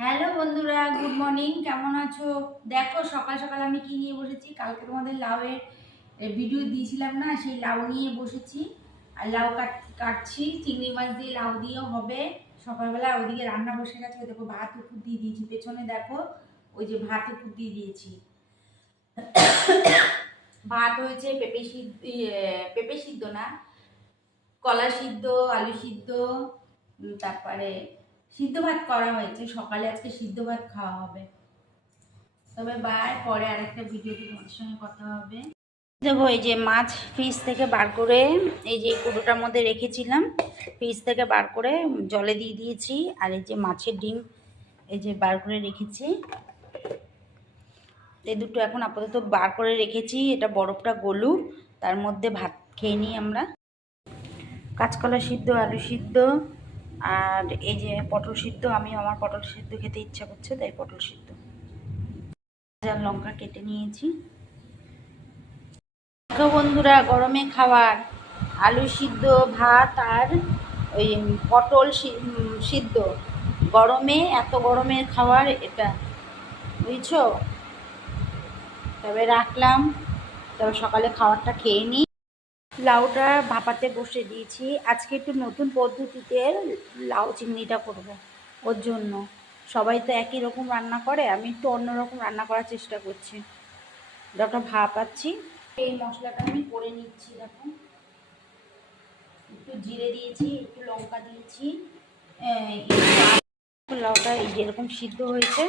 Hello বন্ধুরা, good morning. কেমন আছো? দেখো সকাল সকাল আমি কি নিয়ে বসেছি। কালকে তোমাদের লাউয়ের ভিডিও দিয়েছিলাম না, সেই লাউ নিয়ে বসেছি। আর লাউ কাটছি, চিংড়ি মাছ দিয়ে লাউ দিয়েও হবে। সকালবেলা ওইদিকে রান্না বসে গেছে। ওই দেখো ভাত উপর দিয়ে দিয়েছি, পেছনে দেখো ওই যে ভাত উপর দিয়ে দিয়েছি। ভাত হয়েছে পেঁপে সিদ্ধ না, কলা সিদ্ধ, আলু সিদ্ধ, তারপরে সিদ্ধ ভাত করা হয়েছে। সকালে আজকে সিদ্ধ ভাত খাওয়া হবে। তবে পরে আরেকটা ভিডিওতে তোমার সঙ্গে কথা হবে। দেখো এই যে মাছ ফ্রিজ থেকে বার করে এই যে কুটোটার মধ্যে রেখেছিলাম, ফ্রিজ থেকে বার করে জলে দিয়ে দিয়েছি। আর এই যে মাছের ডিম এই যে বার করে রেখেছি, এই দুটো এখন আপাতত বার করে রেখেছি। এটা বরফটা গলুক, তার মধ্যে ভাত খেয়ে নিই আমরা। কাঁচকলা সিদ্ধ, আলু সিদ্ধ, আর এই যে পটল সিদ্ধ। আমার পটল সিদ্ধ খেতে ইচ্ছা করছে, তাই পটল সিদ্ধ। লঙ্কা কেটে নিয়েছি। দেখো বন্ধুরা, গরমে খাবার আলু সিদ্ধ, ভাত আর ওই পটল সিদ্ধ। গরমে, এত গরমের খাবার এটা, বুঝছো? তবে রাখলাম, তবে সকালে খাবারটা খেয়ে নিই। লাউটা ভাপাতে বসে দিয়েছি। আজকে একটু নতুন পদ্ধতিতে লাউ চিংড়িটা করব। ওর জন্য সবাই তো একই রকম রান্না করে, আমি একটু অন্যরকম রান্না করার চেষ্টা করছি। যতটা ভাপাচ্ছি, এই মশলাটা আমি করে নিচ্ছি। দেখো একটু জিরে দিয়েছি, একটু লঙ্কা দিয়েছি। লাউটা এই যেরকম সিদ্ধ হয়েছে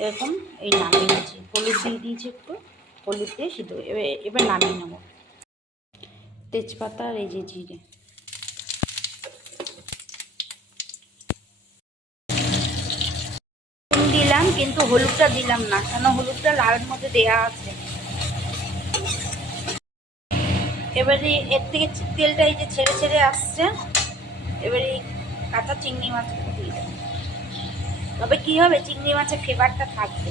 এরকম এই নামিয়ে নিয়েছি। হলুদ দিয়ে দিয়েছি, একটু হলুদ দিয়ে সিদ্ধ। এবার নামিয়ে নেব। তেজপাতা আর এই যে জিরে দিলাম, কিন্তু হলুদটা দিলাম না, কেন হলুদটা লাউয়ের মধ্যে দেয়া আছে। এবারে এর থেকে তেলটা এই যে ছেড়ে ছেড়ে আসছে। এবারে কাঁচা চিংড়ি মাছটা দিয়ে দেবো। তবে কি হবে, চিংড়ি মাছের ফ্লেভারটা থাকবে।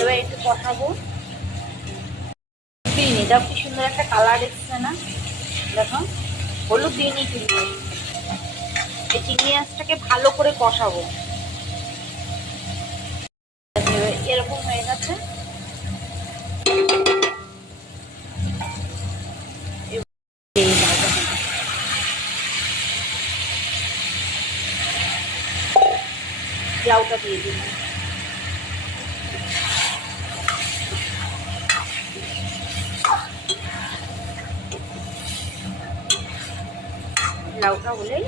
এবার একটু কষাবো। দিইনি, দেখো কি সুন্দর একটা কালার এসছে না? দেখো হলুদ দিইনি কিন্তু। এই চিংড়ি মাছটাকে ভালো করে কষাবো। এরকম হয়ে গেছে। লাউটা দিয়ে দিন। লাউটা হলেই